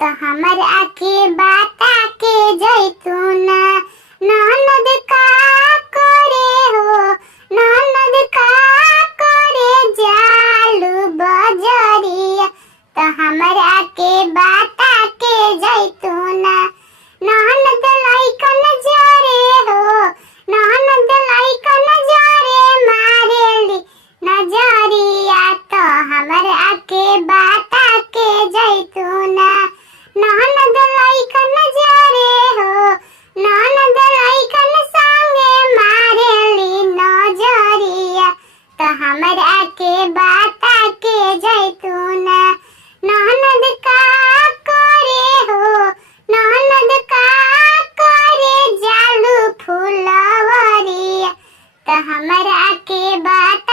तो हमरा के बता के जैतूना ननद का करे हो, ननद का करे जालू बजरिया। तो हमरा के बता के जैतूना ननद लइकन जरे हो, ननद लइकन जरे मारेली नजरिया। तो हमरा के बता के जैतूना ननद लइकन जरे हो, ननद लइकन संगे मारेली नजरिया। तो हमरा के बता के जैतूना ननद का करे हो, ननद का करे जालू फुलवरिया। तो हमरा के बता